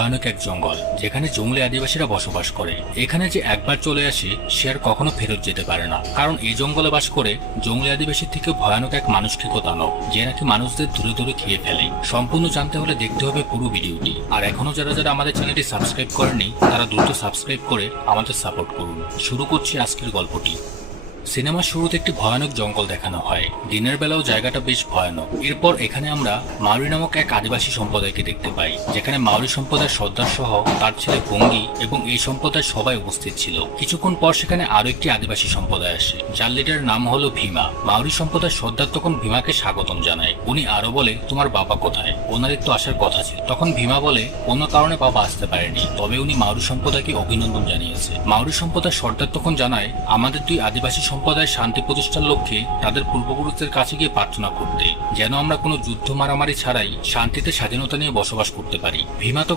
ভয়ানক এক জঙ্গল, যেখানে জঙ্গলি আদিবাসীরা বসবাস করে। এখানে যে একবার চলে আসে সে আর কখনো ফেরত যেতে পারে না, কারণ এই জঙ্গলে বাস করে জঙ্গলি আদিবাসীর থেকে ভয়ানক এক মানুষকৃত দানব, যে নাকি মানুষদের ধরে ধরে খেয়ে ফেলে। সম্পূর্ণ জানতে হলে দেখতে হবে পুরো ভিডিওটি। আর এখনো যারা যারা আমাদের চ্যানেলটি সাবস্ক্রাইব করেনি তারা দ্রুত সাবস্ক্রাইব করে আমাদের সাপোর্ট করুন। শুরু করছি আজকের গল্পটি। সিনেমার শুরুতে একটি ভয়ানক জঙ্গল দেখানো হয়। দিনের বেলাও জায়গাটা বেশ ভয়ানক। এরপর এখানে আমরা মাউরি নামক এক আদিবাসী সম্প্রদায়কে দেখতে পাই, যেখানে মাউরি সম্প্রদায়ের সর্দার সহ তার ছেলে ভঙ্গি এবং এই সম্প্রদায়ের সবাই উপস্থিত ছিল। কিছুক্ষণ পর সেখানে আরো একটি আদিবাসী সম্প্রদায় আসে, যার লিডারের নাম হলো ভীমা। মাউরি সম্প্রদায়ের সর্দার তখন ভীমাকে স্বাগতম জানায়। উনি আরো বলে, তোমার বাবা কোথায়? ওনার তো আসার কথা ছিল। তখন ভীমা বলে, কোনো কারণে বাবা আসতে পারেনি, তবে উনি মাউরি সম্প্রদায়কে অভিনন্দন জানিয়েছে। মাউরি সম্প্রদায়ের সর্দার তখন জানায়, আমাদের দুই আদিবাসী সম্প্রদায়ের শান্তি প্রতিষ্ঠার লক্ষ্যে তাদের পূর্বপুরুষদের কাছে গিয়ে প্রার্থনা করতে, যেন আমরা কোনো যুদ্ধ মারামারি ছাড়াই শান্তিতে স্বাধীনতা নিয়ে বসবাস করতে পারি। ভীমা তো